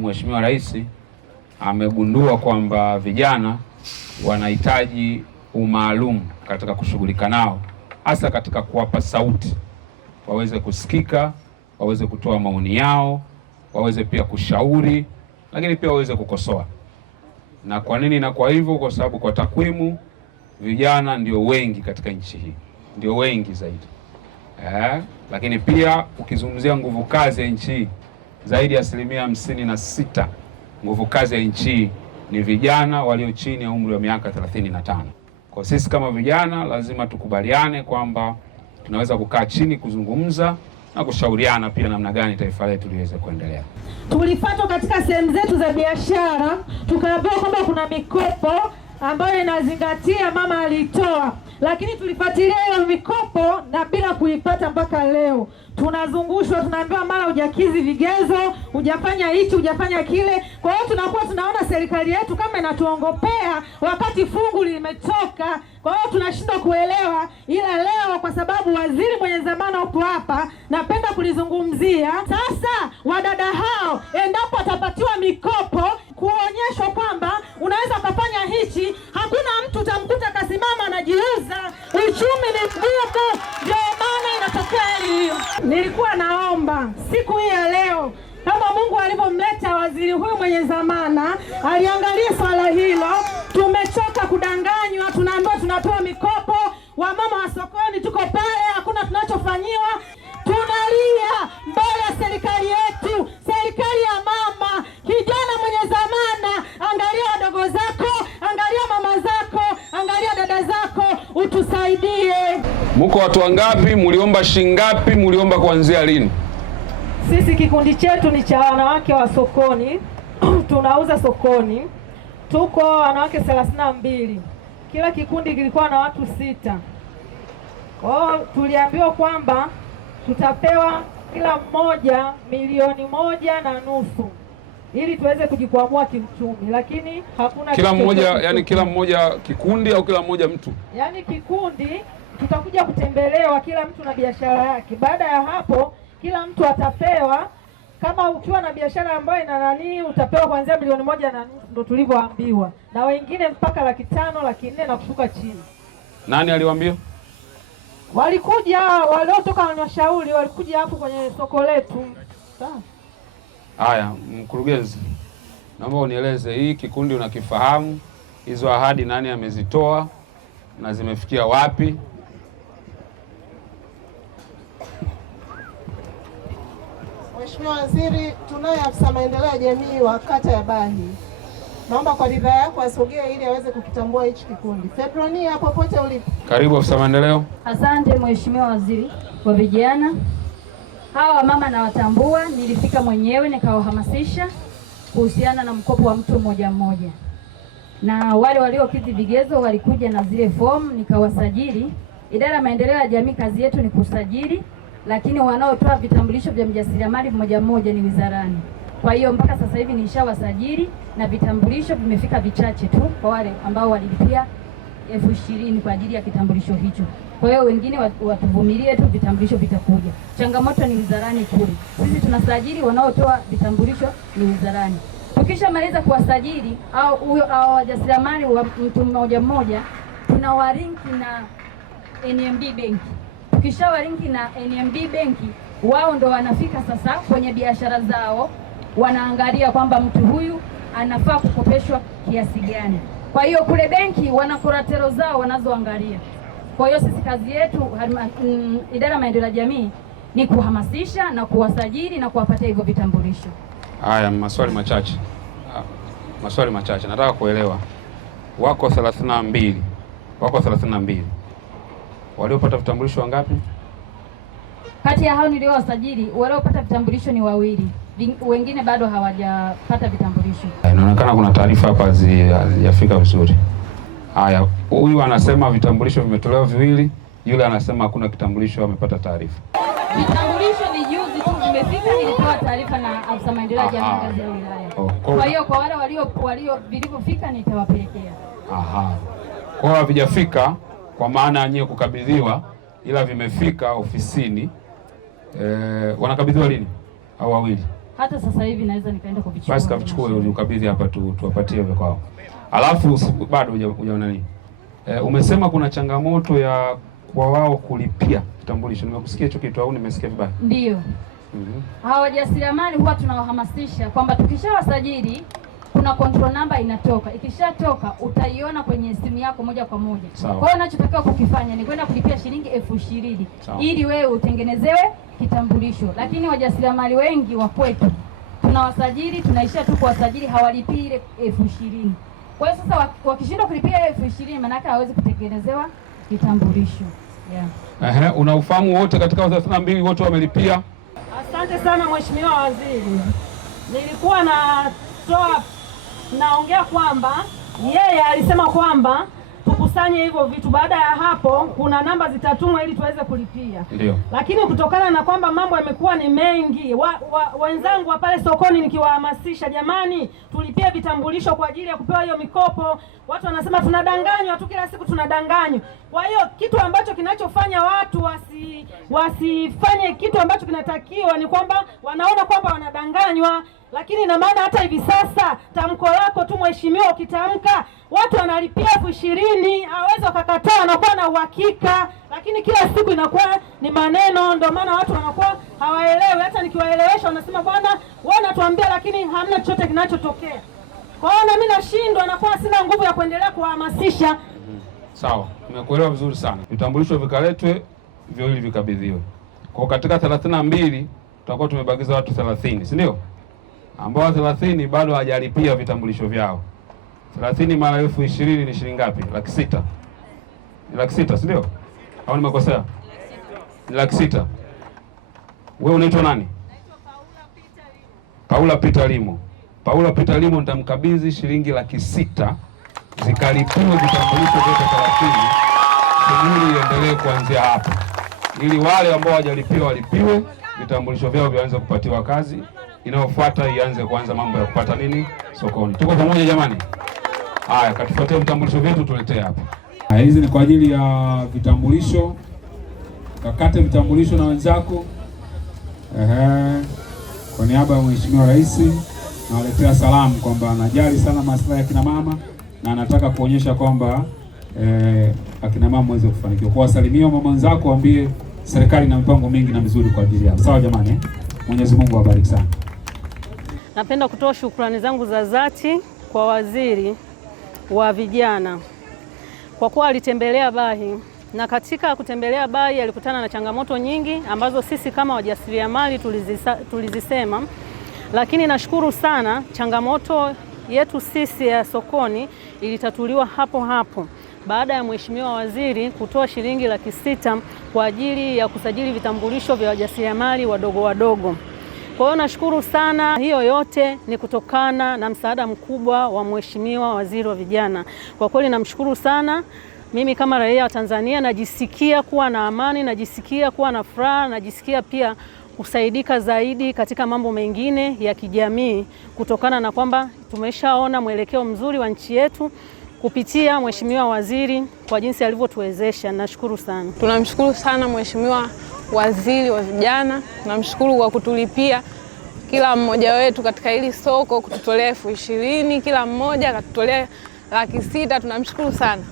Mheshimiwa Rais amegundua kwamba vijana wanahitaji umaalum katika kushughulika nao, hasa katika kuwapa sauti, waweze kusikika, waweze kutoa maoni yao, waweze pia kushauri, lakini pia waweze kukosoa. Na kwa nini? Na kwa hivyo, kwa sababu kwa takwimu vijana ndio wengi katika nchi hii, ndio wengi zaidi. Lakini pia ukizungumzia nguvu kazi ya nchi hii, zaidi ya 56% nguvu kazi ya nchi hii ni vijana walio chini ya umri wa miaka 35. Kwa sisi kama vijana lazima tukubaliane kwamba tunaweza kukaa chini kuzungumza na kushauriana pia namna gani taifa letu liweze kuendelea. Tulifuatwa katika sehemu zetu za biashara, tukaambiwa kwamba kuna mikopo ambayo inazingatia mama alitoa, lakini tulifuatilia hiyo mikopo na bila kuipata mpaka leo. Tunazungushwa, tunaambiwa mara hujakidhi vigezo, hujafanya hichi, hujafanya kile. Kwa hiyo tunakuwa tunaona serikali yetu kama inatuongopea wakati fungu limetoka. Kwa hiyo tunashindwa kuelewa, ila leo kwa sababu waziri mwenye dhamana upo hapa, napenda kulizungumzia. Sasa wadada hao endapo watapatiwa mikopo, kuonyeshwa kwamba unaweza kufanya hichi, hakuna mtu utamkuta kasimama anajiuza. Uchumi ni mgumu, ndio maana inatokea hiyo. Nilikuwa naomba siku hii ya leo, kama Mungu alivyomleta waziri huyu mwenye dhamana, aliangalia swala hilo. Tumechoka kudanganywa, tunaambiwa tunapewa mikopo, wamama wa sokoni tuko pale, hakuna tunachofanyiwa. Tunalia mbele ya serikali yetu, serikali ya mama. Kijana mwenye dhamana, angalia wadogo zako, angalia mama zako, angalia dada zako, utusaidie. Muko watu wangapi? Muliomba shingapi? Muliomba kuanzia lini? Sisi kikundi chetu ni cha wanawake wa sokoni. Tunauza sokoni. Tuko wanawake 32. Kila kikundi kilikuwa na watu 6. Tuliambiwa kwamba tutapewa kila mmoja milioni 1.5 ili tuweze kujikwamua kiuchumi, lakini hakuna kila mmoja. Yani kila mmoja kikundi au kila mmoja mtu? Yani kikundi tutakuja kutembelewa, kila mtu na biashara yake. Baada ya hapo kila mtu atapewa, kama ukiwa na biashara ambayo ina nani, utapewa kuanzia milioni 1.5, ndo tulivyoambiwa, na wengine mpaka 500,000, 400,000 na kushuka chini. Nani aliwaambia? Walikuja waliotoka halmashauri, walikuja hapo kwenye soko letu. Haya, mkurugenzi, naomba unieleze hii kikundi unakifahamu, hizo ahadi nani amezitoa na zimefikia wapi? Mheshimiwa Waziri, tunaye afisa maendeleo ya jamii wa kata ya Bahi. Naomba kwa ridhaa yako asogee ili aweze kukitambua hichi kikundi. Febronia, popote ulipo. Karibu afisa maendeleo. Asante Mheshimiwa Waziri wa vijana. Hawa mama na watambua, nilifika mwenyewe nikawahamasisha kuhusiana na mkopo wa mtu mmoja mmoja. Na wale waliokidhi vigezo walikuja na zile fomu nikawasajili. Idara ya maendeleo ya jamii kazi yetu ni kusajili, lakini wanaotoa vitambulisho vya mjasiriamali mmoja mmoja ni wizarani. Kwa hiyo mpaka sasa hivi nishawasajili na vitambulisho vimefika vichache tu kwa wale ambao walilipia 20,000 kwa ajili ya kitambulisho hicho. Kwa hiyo wengine watuvumilie tu, vitambulisho vitakuja. Changamoto ni wizarani kule. Sisi tunasajili, wanaotoa vitambulisho ni wizarani. Tukishamaliza kuwasajili au wajasiriamali wa mtu mmoja mmoja, tunawalinki na NMB Bank. Tukishawalinki na NMB Bank, wao ndo wanafika sasa kwenye biashara zao, wanaangalia kwamba mtu huyu anafaa kukopeshwa kiasi gani. Kwa hiyo kule benki wana koratero zao wanazoangalia. Kwa hiyo sisi kazi yetu idara ya maendeleo ya jamii ni kuhamasisha na kuwasajili na kuwapatia hivyo vitambulisho. Haya, maswali machache. Maswali machache. Nataka kuelewa. Wako 32. Wako 32. Waliopata vitambulisho wangapi? Kati ya hao niliowasajili, waliopata vitambulisho ni 2. Wengine bado hawajapata vitambulisho. Inaonekana kuna taarifa hapa hazijafika vizuri. Haya, huyu anasema vitambulisho vimetolewa 2, yule anasema hakuna kitambulisho amepata taarifa. Vitambulisho ni juzi tu vimefika, nilipewa taarifa na afisa maendeleo ya jamii ngazi ya wilaya. Kwa hiyo kwa wale walio vilivyofika nitawapelekea. Aha. Kwa hiyo havijafika kwa maana yenyewe kukabidhiwa, ila vimefika ofisini. Wanakabidhiwa lini? Au wawili? hata sasa hivi naweza nikaenda kuvichukua. Basi kavichukue ukabidhi hapa tuwapatie vya kwao. Alafu bado hujaona nini? Umesema kuna changamoto ya kwa wao kulipia kitambulisho. Nimekusikia hicho kitu au nimesikia vibaya? Ndio. Hawa wajasiriamali huwa tunawahamasisha kwamba tukishawasajili kuna control number inatoka. Ikishatoka utaiona kwenye simu yako moja kwa moja. Kwa hiyo unachotakiwa kukifanya ni kwenda kulipia shilingi 20,000 ili wewe utengenezewe kitambulisho. Lakini wajasiriamali wengi wa kwetu tunawasajili, tunaishia tu kuwasajili, hawalipii ile 20,000. Kwa hiyo sasa wakishindwa kulipia 20,000 maana yake hawezi kutengenezewa kitambulisho. Yeah. Una ufahamu wote katika 32 wote wamelipia? Asante sana Mheshimiwa Waziri. Nilikuwa naongea kwamba yeye alisema kwamba tukusanye hivyo vitu, baada ya hapo kuna namba zitatumwa ili tuweze kulipia. Ndio. Lakini kutokana na kwamba mambo yamekuwa ni mengi, wenzangu wa pale sokoni nikiwahamasisha, jamani, tulipie vitambulisho kwa ajili ya kupewa hiyo mikopo. Watu wanasema tunadanganywa tu, kila siku tunadanganywa. Kwa hiyo kitu ambacho kinachofanya watu wasifanye kitu ambacho kinatakiwa ni kwamba wanaona kwamba wanadanganywa. Lakini na maana hata hivi sasa tamko lako tu Mheshimiwa, ukitamka watu wanalipia 20,000, hawezi wakakataa, wanakuwa na uhakika. Lakini kila siku inakuwa ni maneno, ndio maana watu wanakuwa hawaelewi. Hata nikiwaelewesha wanasema bwana wewe unatuambia, lakini hamna chochote kinachotokea. Kwa hiyo na mimi nashindwa, nakuwa sina nguvu ya kuendelea kuhamasisha. Sawa, nimekuelewa vizuri sana. Vitambulisho vikaletwe, viwili vikabidhiwe. Kwa katika 32 tutakuwa tumebakiza watu 30, si ndio? Ambao 30 bado hawajalipia vitambulisho vyao. 30 mara 20,000 ni shilingi ngapi? 600,000. Ni 600,000, si ndio? Au nimekosea? Ni 600,000. Wewe unaitwa nani? Naitwa Paula Peter Limo. Paula Peter Limo nitamkabidhi shilingi 600,000 zikalipiwe vitambulisho vyote 30. Shughuli iendelee kuanzia hapo, ili wale ambao hawajalipiwa walipiwe, vitambulisho vyao vianze kupatiwa kazi. Inayofuata ianze kuanza mambo ya kupata nini sokoni. Tuko pamoja jamani? Haya, katufuatie vitambulisho vyetu tuletee hapa. Hizi ni kwa ajili ya vitambulisho. Kakate vitambulisho na wenzako. Kwa niaba ya Mheshimiwa Rais nawaletea salamu kwamba anajali sana maslahi ya kina mama na anataka kuonyesha kwamba akina mama waweze kufanikiwa. Kwa wasalimia mama wenzako, waambie serikali ina mipango mingi na mizuri kwa ajili yao. Sawa jamani? Mwenyezi Mungu awabariki sana. Napenda kutoa shukrani zangu za dhati kwa waziri wa vijana kwa kuwa alitembelea Bahi, na katika kutembelea Bahi alikutana na changamoto nyingi ambazo sisi kama wajasiriamali tulizisema, lakini nashukuru sana changamoto yetu sisi ya sokoni ilitatuliwa hapo hapo baada ya Mheshimiwa Waziri kutoa shilingi 600,000 kwa ajili ya kusajili vitambulisho vya wajasiriamali wadogo wadogo. Kwa hiyo nashukuru sana. Hiyo yote ni kutokana na msaada mkubwa wa Mheshimiwa Waziri wa Vijana. Kwa kweli namshukuru sana. Mimi kama raia wa Tanzania najisikia kuwa na amani, najisikia kuwa na furaha, najisikia pia kusaidika zaidi katika mambo mengine ya kijamii kutokana na kwamba tumeshaona mwelekeo mzuri wa nchi yetu kupitia Mheshimiwa Waziri kwa jinsi alivyotuwezesha. Nashukuru sana. Tunamshukuru sana Mheshimiwa Waziri wa Vijana. Tunamshukuru kwa kutulipia kila mmoja wetu katika hili soko, kututolea 20,000 kila mmoja, akatutolea 600,000. Tunamshukuru sana.